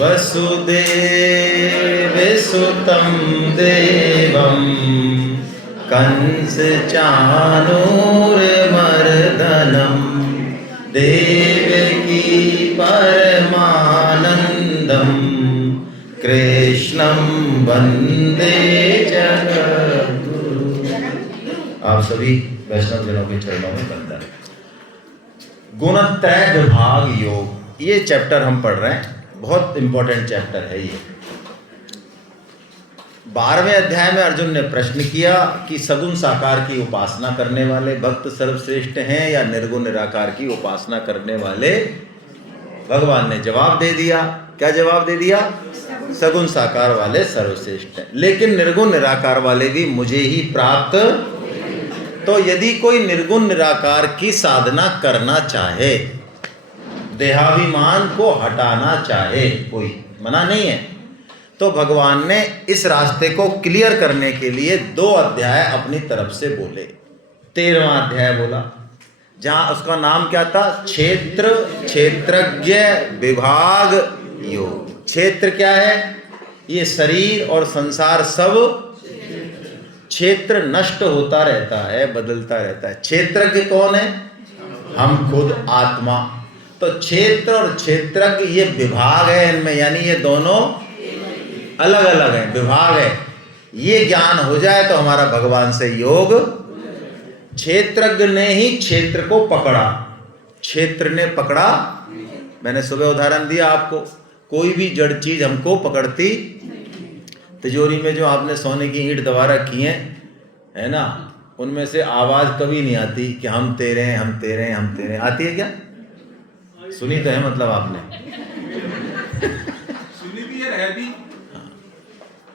वसुदेवसुतं देवं कंसचाणूरमर्दनं देवकी परमानंदं कृष्णं वंदे जगद्गुरु। आप सभी वैष्णव जनों के चरणों में वंदन। गुणत्रय विभाग योग, ये चैप्टर हम पढ़ रहे हैं, बहुत इंपॉर्टेंट चैप्टर है ये। 12वें अध्याय में अर्जुन ने प्रश्न किया कि सगुण साकार की उपासना करने वाले भक्त सर्वश्रेष्ठ हैं या निर्गुण निराकार की उपासना करने वाले। भगवान ने जवाब दे दिया। क्या जवाब दे दिया? सगुण साकार वाले सर्वश्रेष्ठ हैं, लेकिन निर्गुण निराकार वाले भी मुझे ही प्राप्त। तो यदि कोई निर्गुण निराकार की साधना करना चाहे, देहाभिमान को हटाना चाहे, कोई मना नहीं है, तो भगवान ने इस रास्ते को क्लियर करने के लिए 2 अध्याय अपनी तरफ से बोले। 13वां अध्याय बोला, जहां उसका नाम क्या था? क्षेत्रज्ञ विभाग योग। क्षेत्र क्या है? ये शरीर और संसार सब क्षेत्र नष्ट होता रहता है, बदलता रहता है। क्षेत्रज्ञ कौन है? हम खुद, आत्मा। तो क्षेत्र और क्षेत्रज्ञ ये विभाग है इनमें, यानी ये दोनों अलग अलग हैं, विभाग है। ये ज्ञान हो जाए तो हमारा भगवान से योग। क्षेत्रज्ञ ने ही क्षेत्र को पकड़ा, क्षेत्र ने पकड़ा। मैंने सुबह उदाहरण दिया आपको, कोई भी जड़ चीज हमको पकड़ती। तिजोरी में जो आपने सोने की ईंट दबा रखी है ना, उनमें से आवाज कभी नहीं आती कि हम तेरे हैं, हम तेरे हैं, हम तेरे हैं। आती है क्या? सुनी तो है, मतलब आपने सुनी भी है भी।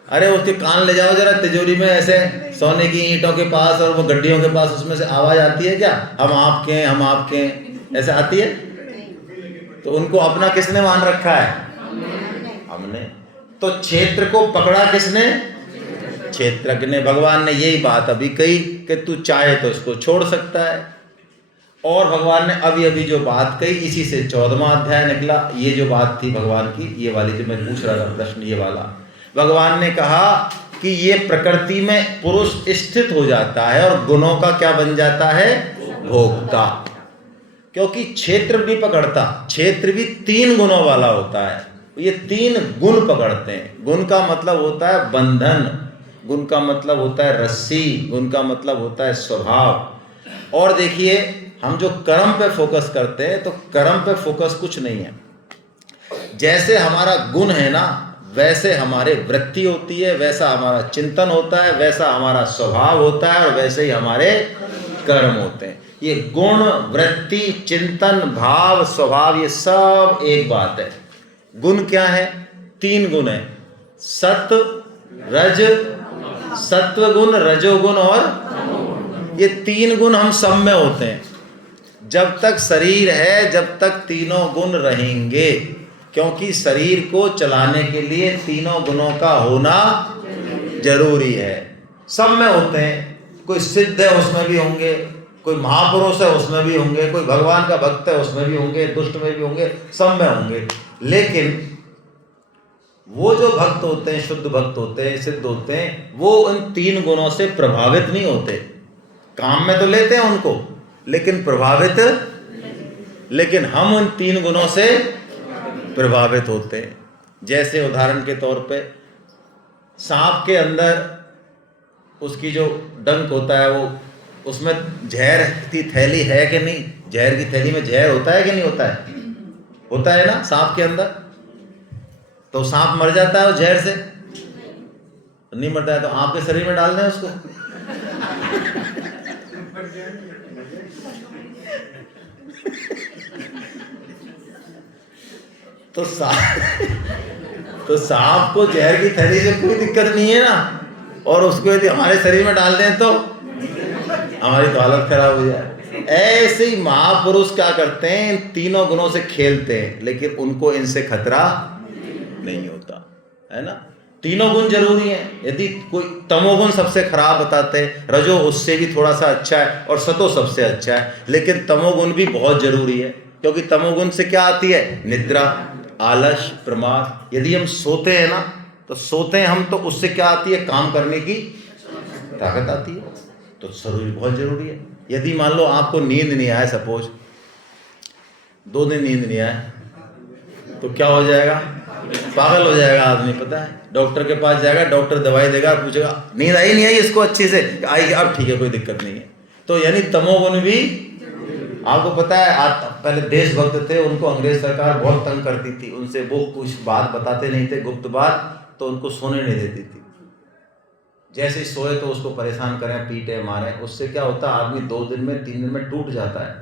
अरे उसके कान ले जाओ जरा तिजोरी में, ऐसे सोने की ईंटों के पास और वो गड्डियों के पास, उसमें से आवाज आती है क्या? हम आपके हैं, हम आपके हैं, ऐसे आती है? तो उनको अपना किसने मान रखा है? हमने। तो क्षेत्र को पकड़ा किसने? क्षेत्रज्ञ ने। भगवान ने यही बात अभी कही कि तू चाहे तो इसको छोड़ सकता है। और भगवान ने अभी अभी जो बात कही, इसी से 14वां अध्याय निकला। ये जो बात थी भगवान की, ये वाली जो मैं पूछ रहा था प्रश्न, ये वाला भगवान ने कहा कि ये प्रकृति में पुरुष स्थित हो जाता है और गुणों का क्या बन जाता है? भोक्ता। क्योंकि क्षेत्र भी पकड़ता, क्षेत्र भी 3 गुणों वाला होता है। ये 3 गुण पकड़ते हैं। गुण का मतलब होता है बंधन, गुण का मतलब होता है रस्सी, गुण का मतलब होता है स्वभाव। और देखिए, हम जो कर्म पे फोकस करते हैं, तो कर्म पे फोकस कुछ नहीं है। जैसे हमारा गुण है ना, वैसे हमारे वृत्ति होती है, वैसा हमारा चिंतन होता है, वैसा हमारा स्वभाव होता है, और वैसे ही हमारे कर्म होते हैं। ये गुण, वृत्ति, चिंतन, भाव, स्वभाव, ये सब एक बात है। गुण क्या है? 3 गुण है, सत्व, रज, सत्व गुण, रजोगुण और ये 3 गुण हम सब में होते हैं। जब तक शरीर है, जब तक तीनों गुण रहेंगे, क्योंकि शरीर को चलाने के लिए 3 गुणों का होना जरूरी है। सब में होते हैं। कोई सिद्ध है उसमें भी होंगे, कोई महापुरुष है उसमें भी होंगे, कोई भगवान का भक्त है उसमें भी होंगे, दुष्ट में भी होंगे, सब में होंगे। लेकिन वो जो भक्त होते हैं, शुद्ध भक्त होते हैं, सिद्ध होते हैं, वो उन 3 गुणों से प्रभावित नहीं होते। काम में तो लेते हैं उनको, लेकिन प्रभावित, लेकिन हम उन 3 गुणों से प्रभावित होते हैं। जैसे उदाहरण के तौर पे, सांप के अंदर उसकी जो डंक होता है, वो उसमें जहर की थैली है कि नहीं? जहर की थैली में जहर होता है कि नहीं होता है? होता है ना सांप के अंदर। तो सांप मर जाता है उस जहर से? नहीं मरता है। तो आपके शरीर में डाल दें उसको। तो सांप को जहर की थैली से कोई दिक्कत नहीं है ना, और उसको यदि हमारे शरीर में डाल दें तो हमारी तो हालत खराब हो जाए। ऐसे ही महापुरुष क्या करते हैं? इन 3 गुणों से खेलते हैं, लेकिन उनको इनसे खतरा नहीं होता है ना। 3 गुण जरूरी हैं। यदि कोई तमोगुण सबसे खराब बताते हैं, रजो उससे भी थोड़ा सा अच्छा है, और सतो सबसे अच्छा है, लेकिन तमोगुण भी बहुत जरूरी है। क्योंकि तमोगुण से क्या आती है? निद्रा। आलस, प्रमाद। यदि हम सोते हैं ना, तो सोते हैं हम तो उससे क्या आती है, काम करने की ताकत आती है। तो शरीर बहुत जरूरी है। यदि मान लो आपको नींद नहीं आए, सपोज 2 दिन नींद नहीं आए, तो क्या हो जाएगा, पागल हो जाएगा आदमी। पता है, डॉक्टर के पास जाएगा, डॉक्टर दवाई देगा, पूछेगा नींद आई नहीं आई इसको अच्छे से, आई, अब ठीक है, कोई दिक्कत नहीं है। तो यानी तमोगुण भी, आपको पता है, पहले देशभक्त थे, उनको अंग्रेज सरकार बहुत तंग करती थी, उनसे वो कुछ बात बताते नहीं थे, गुप्त बात, तो उनको सोने नहीं देती थी। जैसे ही सोए तो उसको परेशान करें, पीटे मारें, उससे क्या होता है, आदमी 2 दिन में 3 दिन में टूट जाता है।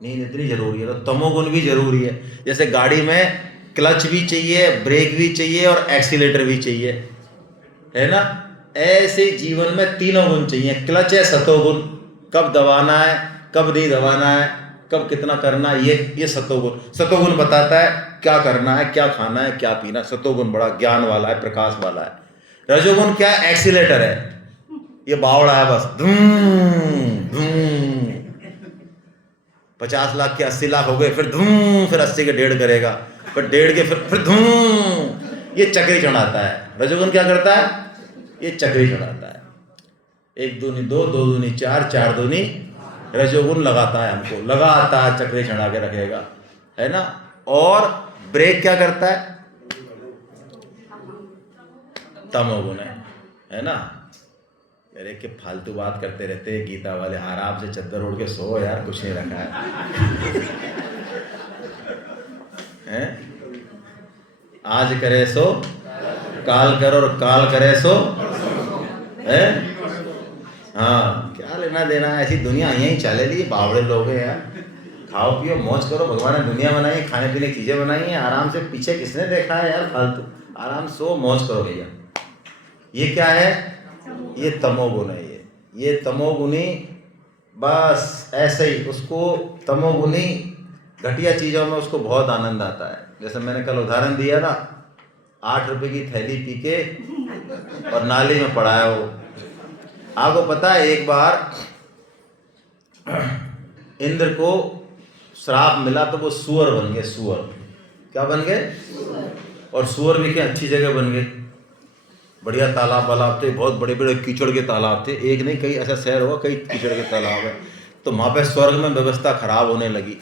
नींद इतनी जरूरी है। तो तमोगुण भी जरूरी है। जैसे गाड़ी में क्लच भी चाहिए, ब्रेक भी चाहिए और एक्सीलेटर भी चाहिए, है ना। ऐसे जीवन में तीनों गुण चाहिए। क्लच है सतोगुण, कब दबाना है, कब नहीं दबाना है, कब कितना करना है, ये सतोगुण। सतोगुण बताता है क्या करना है, क्या खाना है, क्या पीना। सतोगुण बड़ा ज्ञान वाला है, प्रकाश वाला है। रजोगुण क्या है, एक्सीलेटर है, ये बावड़ा है, बस धूम धूम, 50 लाख के 80 लाख हो गए, फिर धूम, फिर 80 के 1.5 करेगा, फिर 1.5 के फिर धूम, ये चक्री चढ़ाता है। रजोगुण क्या करता है, ये चक्री चढ़ाता है। 1 दूनी 2, 2 दूनी 4, 4 दूनी, रजोगुण लगाता है हमको, लगातार चक्री चढ़ा के रखेगा, है ना। और ब्रेक क्या करता है, तमोगुण है ना। अरे कि फालतू बात करते रहते हैं गीता वाले, आराम से चद्दर ओढ़ के सो यार, कुछ नहीं रखा है। आज करे सो काल करो, और काल करे सो है। हाँ, क्या लेना देना है, ऐसी दुनिया यहीं चले ली, बावड़े लोग हैं यार। खाओ पियो मौज करो, भगवान ने दुनिया बनाई है, खाने पीने की चीजें बनाई हैं, आराम से। पीछे किसने देखा है यार फालतू, आराम सो मौज करो भैया। ये क्या है, ये तमोगुण है। ये तमोगुणी बस ऐसे ही, उसको तमोगुणी घटिया चीज़ों में उसको बहुत आनंद आता है। जैसे मैंने कल उदाहरण दिया ना, 8 रुपए की थैली पी के और नाली में पड़ा है वो। आपको पता है एक बार इंद्र को श्राप मिला, तो वो सुअर बन गए। सुअर क्या बन गए, और सुअर भी क्या अच्छी जगह बन गए, बढ़िया तालाब वालाब थे, बहुत बड़े बड़े कीचड़ के तालाब थे, एक नहीं कई, ऐसा शहर होगा कई कीचड़ के तालाब है। तो वहाँ पे स्वर्ग में व्यवस्था खराब होने लगी।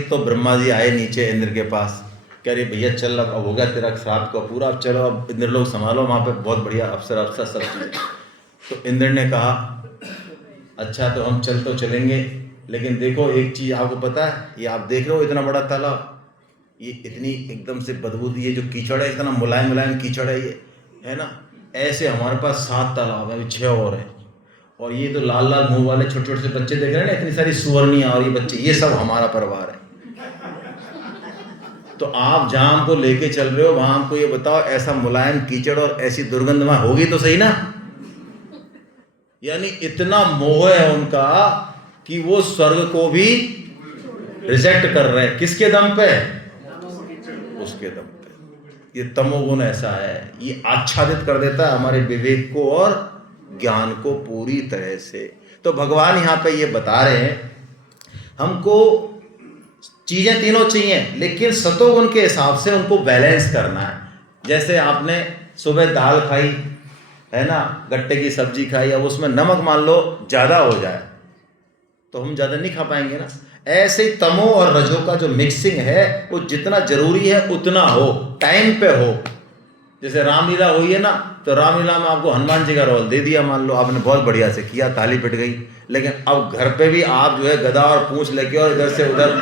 तो ब्रह्मा जी आए नीचे इंद्र के पास, कह रहे भैया चल, अब हो गया तेरा श्राप का पूरा, अब चलो, अब इंद्र लोग संभालो, वहाँ पे बहुत बढ़िया अफसर सब चीज़ें। तो इंद्र ने कहा अच्छा, तो हम चल तो चलेंगे, लेकिन देखो एक चीज़ आपको पता है, ये आप देख रहे हो इतना बड़ा तालाब, ये इतनी एकदम से बदबू, ये जो कीचड़ है इतना मुलायम मुलायम कीचड़ है ये, है ना। ऐसे हमारे पास 7 तालाब है, 6 और हैं, और ये तो लाल लाल मुंह वाले छोटे छोटे से बच्चे देख रहे हैं ना, इतनी सारी सुअरनियाँ और ये बच्चे, ये सब हमारा परिवार है। तो आप जहाँ हमको लेके चल रहे हो, वहाँ हमको ये बताओ, ऐसा मुलायम कीचड़ और ऐसी दुर्गंध वहाँ होगी तो सही ना। यानी इतना मोह है उनका कि वो स्वर्ग को भी रिजेक्ट कर रहे हैं। किसके दम पे, उसके दम पे। ये तमोगुण ऐसा है, ये आच्छादित कर देता है हमारे विवेक को और ज्ञान को पूरी तरह से। तो भगवान यहाँ पे ये बता रहे हैं, हमको चीजें तीनों चाहिए, लेकिन सतोगुण के हिसाब से उनको बैलेंस करना है। जैसे आपने सुबह दाल खाई है ना, गट्टे की सब्जी खाई, अब उसमें नमक मान लो ज़्यादा हो जाए तो हम ज़्यादा नहीं खा पाएंगे ना। ऐसे ही तमो और रजो का जो मिक्सिंग है वो जितना जरूरी है उतना हो, टाइम पे हो। जैसे रामलीला हुई है ना, तो रामलीला में आपको हनुमान जी का रोल दे दिया, मान लो आपने बहुत बढ़िया से किया, ताली पिट गई। लेकिन अब घर पे भी आप जो है गदा और पूंछ लेके और इधर से उधर,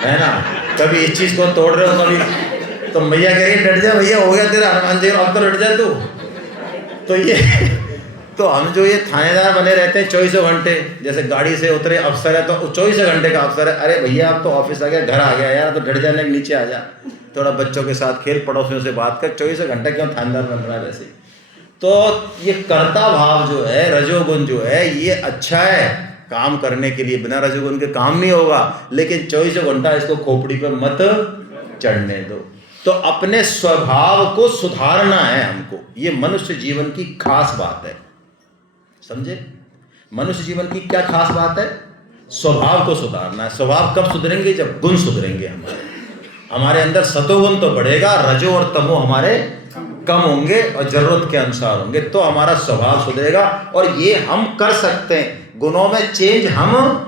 है ना, कभी इस चीज़ को तोड़ रहे हो, कभी तो मैया कह रही डट जा भैया, हो गया तेरा हनुमान जी, अब तो डट जा तू। तो ये तो हम जो ये थानेदार बने रहते हैं 24 घंटे, जैसे गाड़ी से उतरे अफसर है तो 24 घंटे का अफसर है, अरे भैया अब तो ऑफिस आ गया, घर आ गया यार, तो डट जाने नीचे आ जा, थोड़ा बच्चों के साथ खेल, पड़ोसियों से बात कर, 24 घंटे क्यों थानेदार बन रहा है वैसे। तो ये कर्ता भाव जो है, रजोगुण जो है, ये अच्छा है काम करने के लिए, बिना रजोगुण के काम नहीं होगा, लेकिन 24 घंटा इसको खोपड़ी पे मत चढ़ने दो। तो अपने स्वभाव को सुधारना है हमको, ये मनुष्य जीवन की खास बात है, समझे। मनुष्य जीवन की क्या खास बात है, स्वभाव को सुधारना है। स्वभाव कब सुधरेंगे, जब गुण सुधरेंगे हमारे। हमारे अंदर सतोगुण तो बढ़ेगा, रजो और तमो हमारे कम होंगे और जरूरत के अनुसार होंगे, तो हमारा स्वभाव सुधरेगा। और ये हम कर सकते हैं, गुणों में चेंज, हम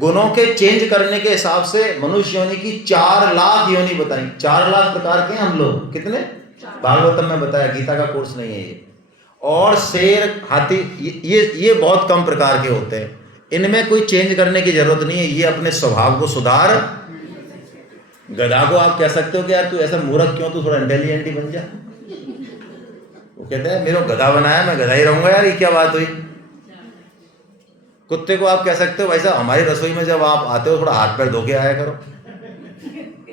गुणों के चेंज करने के हिसाब से मनुष्य योनि की 4 लाख योनि बताई, 4 लाख प्रकार के हम लोग, कितने भागवतम में बताया, गीता का कोर्स नहीं है ये। और शेर, हाथी, ये बहुत कम प्रकार के होते हैं, इनमें कोई चेंज करने की जरूरत नहीं है, ये अपने स्वभाव को सुधार। गधा को आप कह सकते हो कि यार तू ऐसा मूर्ख क्यों, तू थोड़ा इंटेलिजेंट ही बन जा, वो कहता है मेरे को गधा बनाया, मैं गधा ही रहूंगा यार, ये क्या बात हुई। कुत्ते को आप कह सकते हो भाई साहब हमारी रसोई में जब आप आते हो थोड़ा हाथ पैर धो के आया करो,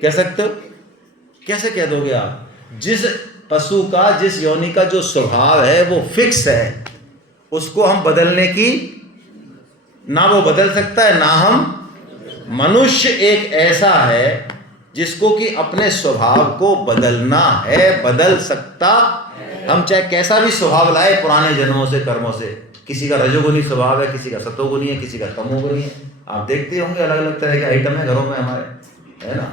कह सकते हो? कैसे कह दोगे आप? जिस पशु का, जिस योनि का जो स्वभाव है वो फिक्स है, उसको हम बदलने की, ना वो बदल सकता है ना हम। मनुष्य एक ऐसा है जिसको कि अपने स्वभाव को बदलना है, बदल सकता। हम चाहे कैसा भी स्वभाव लाए पुराने जन्मों से, कर्मों से, किसी का रजोगुनी स्वभाव है, किसी का सतोगुनी है, किसी का तमोगुनी है। आप देखते होंगे अलग अलग तरह के आइटम है घरों में हमारे, है ना।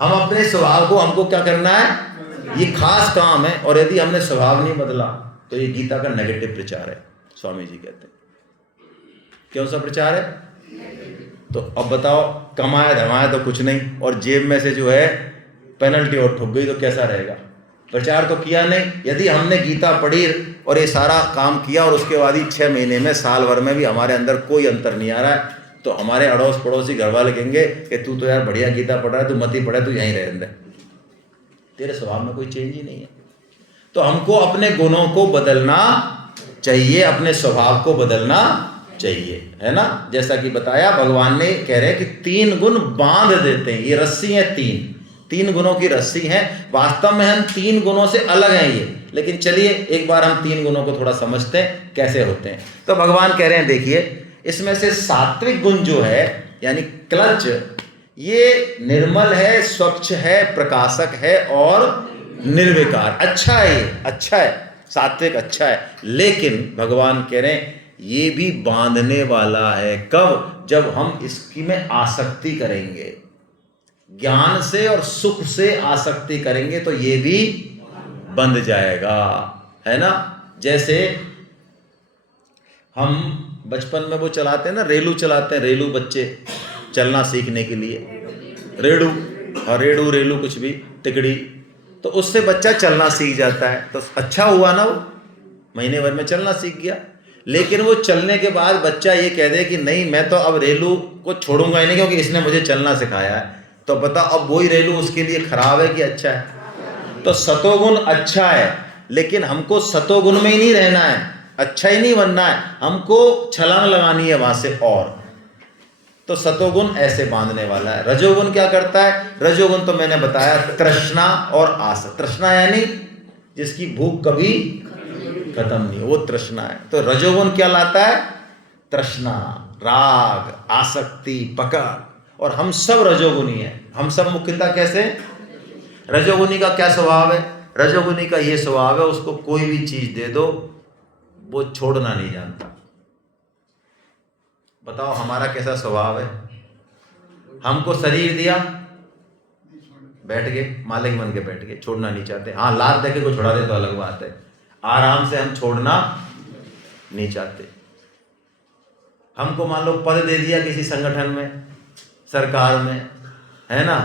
हम अपने स्वभाव को, हमको क्या करना है, ये खास काम है। और यदि हमने स्वभाव नहीं बदला तो ये गीता का नेगेटिव प्रचार है, स्वामी जी कहते हैं। क्यों सा प्रचार है? तो अब बताओ, कमाया धमाया तो कुछ नहीं, और जेब में से जो है पेनल्टी और ठुक गई, तो कैसा रहेगा? प्रचार तो किया नहीं। यदि हमने गीता पढ़ी और ये सारा काम किया और उसके बाद ही 6 महीने में, साल भर में भी हमारे अंदर कोई अंतर नहीं आ रहा है, तो हमारे अड़ोस पड़ोसी घर वाले कहेंगे कि तू तो यार बढ़िया गीता पढ़ रहा है, तू मत ही पढ़े, तू यहीं रह दे, तेरे स्वभाव में कोई चेंज ही नहीं है। तो हमको अपने गुणों को बदलना चाहिए, अपने स्वभाव को बदलना चाहिए, है ना। जैसा कि बताया, भगवान ने कह रहे हैं कि 3 गुण बांध देते हैं, ये रस्सी है, 3 गुणों की रस्सी है। वास्तव में हम 3 गुणों से अलग हैं ये, लेकिन चलिए एक बार हम 3 गुणों को थोड़ा समझते हैं कैसे होते हैं। तो भगवान कह रहे हैं, देखिए इसमें से सात्विक गुण जो है, यानी क्लच, ये निर्मल है, स्वच्छ है, प्रकाशक है और निर्विकार, अच्छा है, ये अच्छा है, सात्विक अच्छा है। लेकिन भगवान कह रहे हैं ये भी बांधने वाला है। कब? जब हम इसकी में आसक्ति करेंगे, ज्ञान से और सुख से आसक्ति करेंगे तो ये भी बंध जाएगा, है ना। जैसे हम बचपन में वो चलाते हैं ना, रेलू चलाते हैं, रेलू बच्चे चलना सीखने के लिए, रेडू, और रेडू रेलू कुछ भी, टिकड़ी, तो उससे बच्चा चलना सीख जाता है। तो अच्छा हुआ ना, वो महीने भर में चलना सीख गया। लेकिन वो चलने के बाद बच्चा ये कह दे कि नहीं मैं तो अब रेलू को छोड़ूंगा ही नहीं क्योंकि इसने मुझे चलना सिखाया है, तो बताओ अब वही रेलू उसके लिए खराब है कि अच्छा है? तो सतोगुण अच्छा है, लेकिन हमको सतोगुण में ही नहीं रहना है, अच्छा ही नहीं बनना है, हमको छलांग लगानी है वहां से। और तो सतोगुण ऐसे बांधने वाला है। रजोगुण क्या करता है? रजोगुण तो मैंने बताया, तृष्णा और आस। तृष्णा यानी जिसकी भूख कभी खत्म नहीं, वो तृष्णा है। तो रजोगुण क्या लाता है? तृष्णा, राग, आसक्ति, पकड़। और हम सब रजोगुणी हैं। हम सब मुख्यतः कैसे? रजोगुणी का क्या स्वभाव है? रजोगुणी का ये स्वभाव है, उसको कोई भी चीज दे दो वो छोड़ना नहीं जानता। बताओ हमारा कैसा स्वभाव है? हमको शरीर दिया, बैठ गए, मालिक बन के बैठ गए, छोड़ना नहीं चाहते। हाँ, लात देके को छोड़ा दे तो अलग बात है, आराम से हम छोड़ना नहीं चाहते। हमको मान लो पद दे दिया किसी संगठन में, सरकार में, है ना,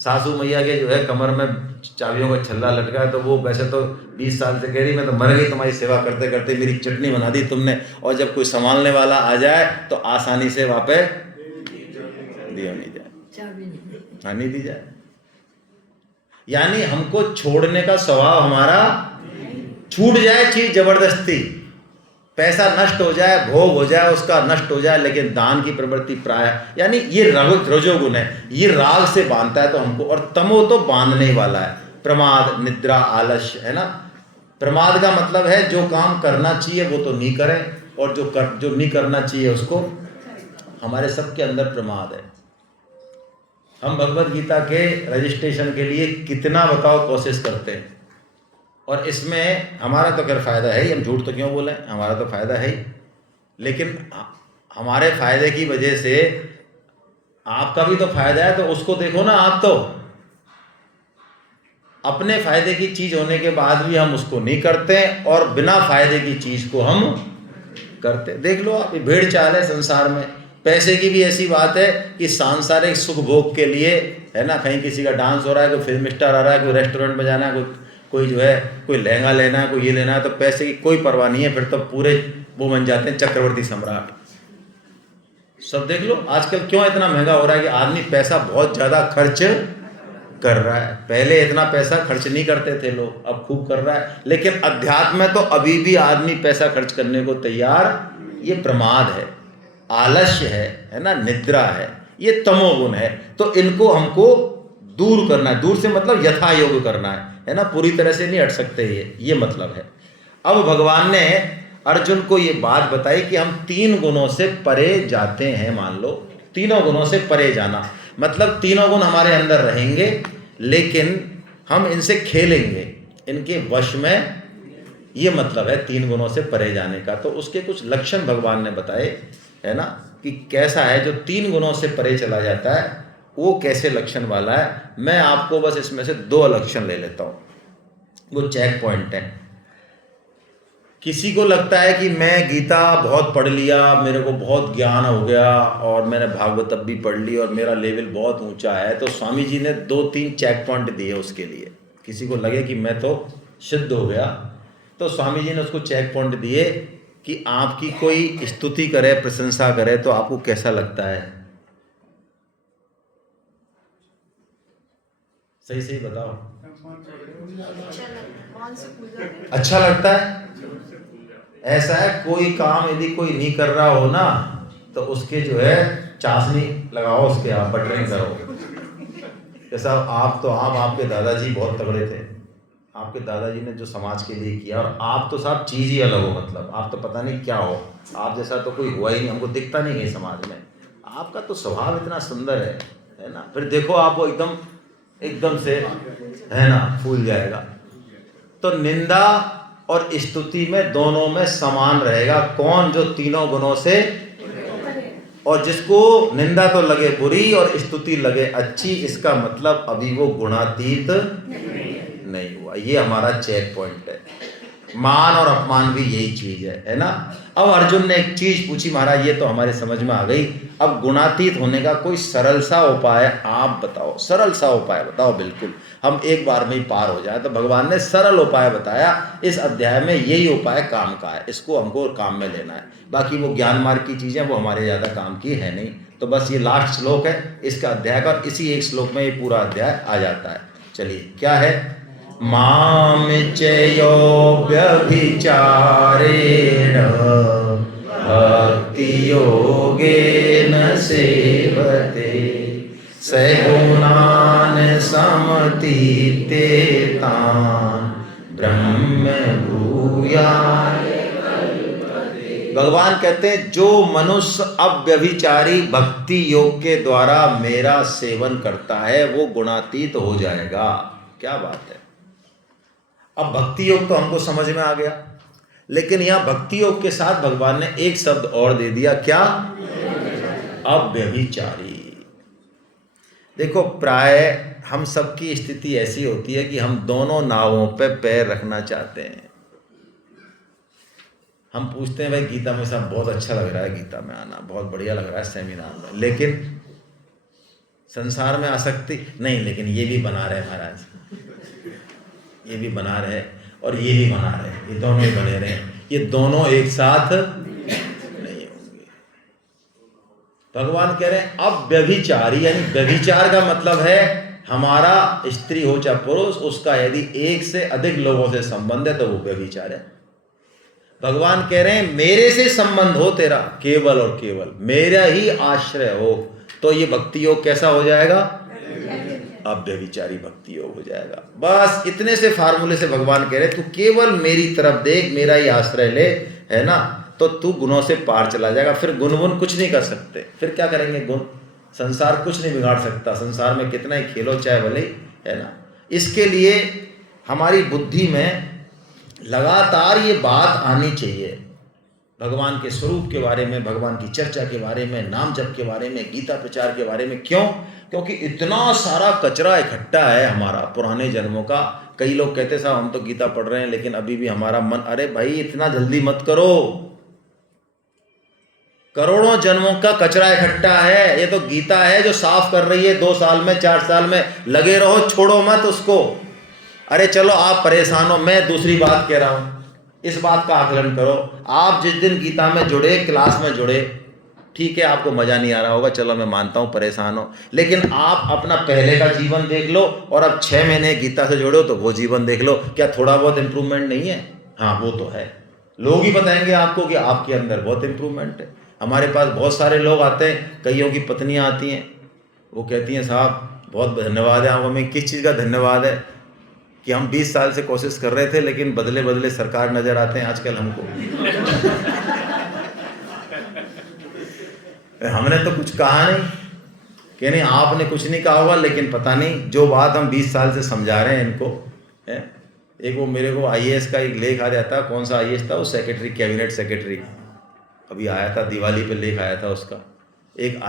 सासू मैया के जो है कमर में चाबियों का छल्ला लटका है, तो वो वैसे तो 20 साल से कह रही मैं तो मर गई तुम्हारी सेवा करते करते, मेरी चटनी बना दी तुमने, और जब कोई संभालने वाला आ जाए तो आसानी से वापस दिया नहीं जाए, हाँ नहीं दी जाए। यानी हमको छोड़ने का स्वभाव हमारा, छूट जाए चीज जबरदस्ती, पैसा नष्ट हो जाए, भोग हो जाए, उसका नष्ट हो जाए, लेकिन दान की प्रवृत्ति प्राय, यानी ये रजोगुण है, ये राग से बांधता है तो हमको। और तमो तो बांधने वाला है, प्रमाद, निद्रा, आलस्य, है ना। प्रमाद का मतलब है जो काम करना चाहिए वो तो नहीं करें, और जो नहीं करना चाहिए उसको, हमारे सबके अंदर प्रमाद है। हम भगवद गीता के रजिस्ट्रेशन के लिए कितना बताओ कोशिश करते हैं, और इसमें हमारा तो खैर फायदा है ही, हम झूठ तो क्यों बोलें, हमारा तो फायदा है ही। लेकिन हमारे फायदे की वजह से आपका भी तो फायदा है, तो उसको देखो ना। आप तो अपने फायदे की चीज होने के बाद भी हम उसको नहीं करते, और बिना फायदे की चीज को हम करते। देख लो आप, ये भेड़ चाल है संसार में। पैसे की भी ऐसी बात है कि सांसारिक सुख भोग के लिए, है ना, कहीं किसी का डांस हो रहा है, कोई फिल्म स्टार आ रहा है, कोई रेस्टोरेंट में जाना है, कोई जो है कोई लहंगा लेना है, कोई ये लेना है, तो पैसे की कोई परवाह नहीं है। फिर तो पूरे वो बन जाते हैं चक्रवर्ती सम्राट। सब देख लो आजकल क्यों इतना महंगा हो रहा है कि आदमी पैसा बहुत ज़्यादा खर्च कर रहा है। पहले इतना पैसा खर्च नहीं करते थे लोग, अब खूब कर रहा है। लेकिन अध्यात्म में तो अभी भी आदमी पैसा खर्च करने को तैयार। ये प्रमाद है, आलस्य है ना, निद्रा है, ये तमोगुण है। तो इनको हमको दूर करना है। दूर से मतलब यथा योग करना है ना, पूरी तरह से नहीं हट सकते ये मतलब है। अब भगवान ने अर्जुन को ये बात बताई कि हम 3 गुणों से परे जाते हैं। मान लो तीनों गुणों से परे जाना मतलब तीनों गुण हमारे अंदर रहेंगे, लेकिन हम इनसे खेलेंगे, इनके वश में। ये मतलब है 3 गुणों से परे जाने का। तो उसके कुछ लक्षण भगवान ने बताए, है ना, कि कैसा है जो 3 गुणों से परे चला जाता है, वो कैसे लक्षण वाला है। मैं आपको बस इसमें से 2 लक्षण ले लेता हूँ, वो चेक पॉइंट है। किसी को लगता है कि मैं गीता बहुत पढ़ लिया, मेरे को बहुत ज्ञान हो गया, और मैंने भागवत भी पढ़ ली और मेरा लेवल बहुत ऊंचा है, तो स्वामी जी ने 2-3 चेक पॉइंट दिए उसके लिए। किसी को लगे कि मैं तो सिद्ध हो गया, तो स्वामी जी ने उसको चेक पॉइंट दिए कि आपकी कोई स्तुति करे, प्रशंसा करे, तो आपको कैसा लगता है? सही सही बताओ। अच्छा लगता है। ऐसा है, कोई काम यदि कोई नहीं कर रहा हो ना, तो उसके जो है चाशनी लगाओ, उसके आप बटरिंग करो। जैसा आप आपके दादाजी बहुत तगड़े थे, आपके दादाजी ने जो समाज के लिए किया, और आप तो साहब चीज़ ही अलग हो। मतलब आप तो पता नहीं क्या हो, आप जैसा तो कोई हुआ ही नहीं, हमको दिखता नहीं है समाज में। आपका तो स्वभाव इतना सुंदर है ना, फिर देखो आप वो एकदम से, है ना, फूल जाएगा। तो निंदा और स्तुति में दोनों में समान रहेगा कौन? जो तीनों गुणों से, और जिसको निंदा तो लगे बुरी और स्तुति लगे अच्छी, इसका मतलब अभी वो गुणातीत नहीं हुआ। ये हमारा चेक पॉइंट है। मान और अपमान भी यही चीज है ना। अब अर्जुन ने एक चीज पूछी, महाराज ये तो हमारे समझ में आ गई, अब गुणातीत होने का कोई सरल सा उपाय आप बताओ, सरल सा उपाय बताओ, बिल्कुल हम एक बार में ही पार हो जाए। तो भगवान ने सरल उपाय बताया। इस अध्याय में यही उपाय काम का है, इसको हमको काम में लेना है। बाकी वो ज्ञान मार्ग की चीजें वो हमारे ज्यादा काम की है नहीं। तो बस ये लास्ट श्लोक है इसका अध्याय का, और इसी एक श्लोक में ये पूरा अध्याय आ जाता है। चलिए क्या है? माम चयो व्यभिचारेण भक्ति योगेन सेवते सगुणान् समतीते तान् ब्रह्म भूयाय। भगवान कहते हैं जो मनुष्य अव्यभिचारी भक्ति योग के द्वारा मेरा सेवन करता है वो गुणातीत हो जाएगा। क्या बात है। अब भक्ति योग तो हमको समझ में आ गया, लेकिन यहां भक्ति योग के साथ भगवान ने एक शब्द और दे दिया। क्या? अव्यभिचारी। देखो प्राय हम सबकी स्थिति ऐसी होती है कि हम दोनों नावों पे पैर रखना चाहते हैं। हम पूछते हैं भाई गीता में सब बहुत अच्छा लग रहा है, गीता में आना बहुत बढ़िया लग रहा है सेमिनार में, लेकिन संसार में आसक्ति नहीं। लेकिन ये भी बना रहे महाराज, ये भी बना रहे और ये भी बना रहे, ये दोनों ही बने रहे, ये दोनों एक साथ नहीं होंगे। भगवान कह रहे हैं अब व्यभिचारी, यानी व्यभिचार का मतलब है हमारा स्त्री हो चाहे पुरुष, उसका यदि एक से अधिक लोगों से संबंध है तो वो व्यभिचार है। भगवान कह रहे हैं मेरे से संबंध हो तेरा, केवल और केवल मेरा ही आश्रय हो, तो ये भक्ति योग कैसा हो जाएगा? अव्यभिचारी भक्ति योग हो जाएगा। बस इतने से फार्मूले से भगवान कह रहे तू केवल मेरी तरफ देख, मेरा ही आश्रय ले, है ना, तो तू गुणों से पार चला जाएगा। फिर गुण कुछ नहीं कर सकते, फिर क्या करेंगे गुण? संसार कुछ नहीं बिगाड़ सकता, संसार में कितना ही खेलो चाहे भले, है ना। इसके लिए हमारी बुद्धि में लगातार ये बात आनी चाहिए। भगवान के स्वरूप के बारे में, भगवान की चर्चा के बारे में, नाम जप के बारे में, गीता प्रचार के बारे में। क्यों? क्योंकि इतना सारा कचरा इकट्ठा है हमारा पुराने जन्मों का। कई लोग कहते साहब हम तो गीता पढ़ रहे हैं लेकिन अभी भी हमारा मन, अरे भाई इतना जल्दी मत करो, करोड़ों जन्मों का कचरा इकट्ठा है। ये तो गीता है जो साफ कर रही है। 2 साल में, 4 साल में लगे रहो, छोड़ो मत उसको। अरे चलो आप परेशान हो, मैं दूसरी बात कह रहा हूं, इस बात का आकलन करो। आप जिस दिन गीता में जुड़े, क्लास में जुड़े, ठीक है आपको मजा नहीं आ रहा होगा, चलो मैं मानता हूं परेशान हो, लेकिन आप अपना पहले का जीवन देख लो और अब 6 महीने गीता से जुड़े हो तो वो जीवन देख लो। क्या थोड़ा बहुत इंप्रूवमेंट नहीं है? हाँ वो तो है। लोग ही बताएंगे आपको कि आपके अंदर बहुत इंप्रूवमेंट है। हमारे पास बहुत सारे लोग आते हैं, कईयों की पत्नियां आती हैं, वो कहती हैं साहब बहुत धन्यवाद है आप हमें। किस चीज़ का धन्यवाद है? कि हम 20 साल से कोशिश कर रहे थे लेकिन बदले बदले सरकार नजर आते हैं आजकल हमको। हमने तो कुछ कहा नहीं कि नहीं, आपने कुछ नहीं कहा होगा, लेकिन पता नहीं जो बात हम 20 साल से समझा रहे हैं इनको है। एक वो मेरे को IAS का एक लेख आ जाता, कौन सा IAS था वो, सेक्रेटरी, कैबिनेट सेक्रेटरी, अभी आया था, दिवाली पे लेख आया था उसका। एक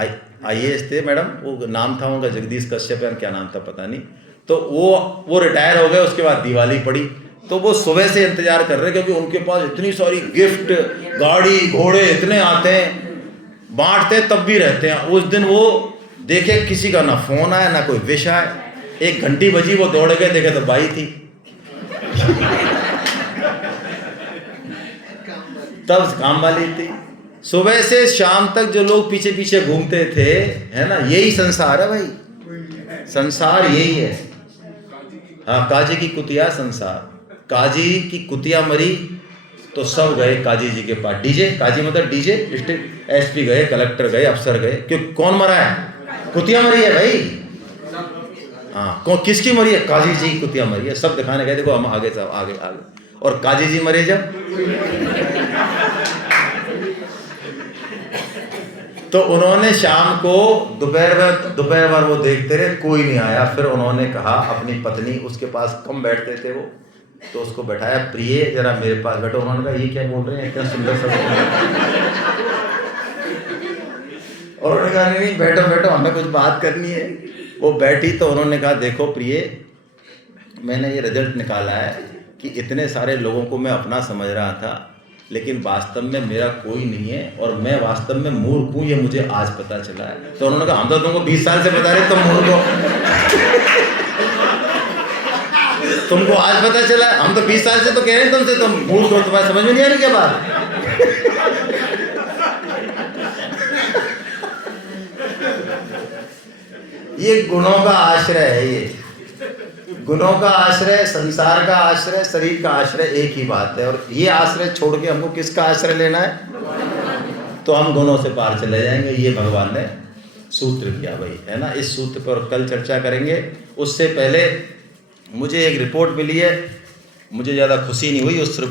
IAS थे मैडम, वो नाम था उनका जगदीश कश्यप या क्या नाम था पता नहीं। तो वो रिटायर हो गए, उसके बाद दिवाली पड़ी तो वो सुबह से इंतजार कर रहे क्योंकि उनके पास इतनी सारी गिफ्ट, गाड़ी घोड़े इतने आते हैं, बांटते तब भी रहते हैं। उस दिन वो देखे किसी का ना फोन आया ना कोई विश आया। 1 घंटी बजी, वो दौड़ गए, देखे तो बाई थी। तब काम वाली थी। सुबह से शाम तक जो लोग पीछे पीछे घूमते थे, है ना, यही संसार है भाई, संसार यही है। हाँ, काजी की कुतिया संसार। काजी की कुतिया मरी तो सब गए काजी जी के पास। डीजे, काजी मतलब डीजे, डिस्ट्रिक्ट SP गए, कलेक्टर गए, अफसर गए। क्यों? कौन मरा है? कुतिया मरी है भाई। हाँ, किसकी मरी है? काजी जी की कुतिया मरी है। सब दिखाने गए, देखो हम आगे, सब आगे आगे। और काजी जी मरे जब तो उन्होंने शाम को दोपहर भर वो देखते रहे, कोई नहीं आया। फिर उन्होंने कहा अपनी पत्नी, उसके पास कम बैठते थे वो, तो उसको बैठाया, प्रिय जरा मेरे पास बैठो। उन्होंने कहा ये क्या बोल रहे हैं, इतना सुंदर सा। और उन्होंने कहा नहीं बैठो बैठो, हमें कुछ बात करनी है। वो बैठी तो उन्होंने कहा देखो प्रिय, मैंने ये रिजल्ट निकाला है कि इतने सारे लोगों को मैं अपना समझ रहा था लेकिन वास्तव में मेरा कोई नहीं है और मैं वास्तव में मूर्ख हूँ, ये मुझे आज पता चला है। तो उन्होंने कहा हम तो तुमको 20 साल से बता रहे तुम मूर्ख हो, तुमको आज पता चला? हम तो 20 साल से तो कह रहे हैं तुमसे तुम मूर्ख हो, तुम्हारे समझ में नहीं आ रही क्या बात? ये गुणों का आश्रय है, ये गुणों का आश्रय, संसार का आश्रय, शरीर का आश्रय एक ही बात है। और ये आश्रय छोड़ के हमको किसका आश्रय लेना है? तो हम गुणों से पार चले जाएंगे। ये भगवान ने सूत्र किया भाई, है ना। इस सूत्र पर कल चर्चा करेंगे। उससे पहले मुझे एक रिपोर्ट मिली है, मुझे ज़्यादा खुशी नहीं हुई उस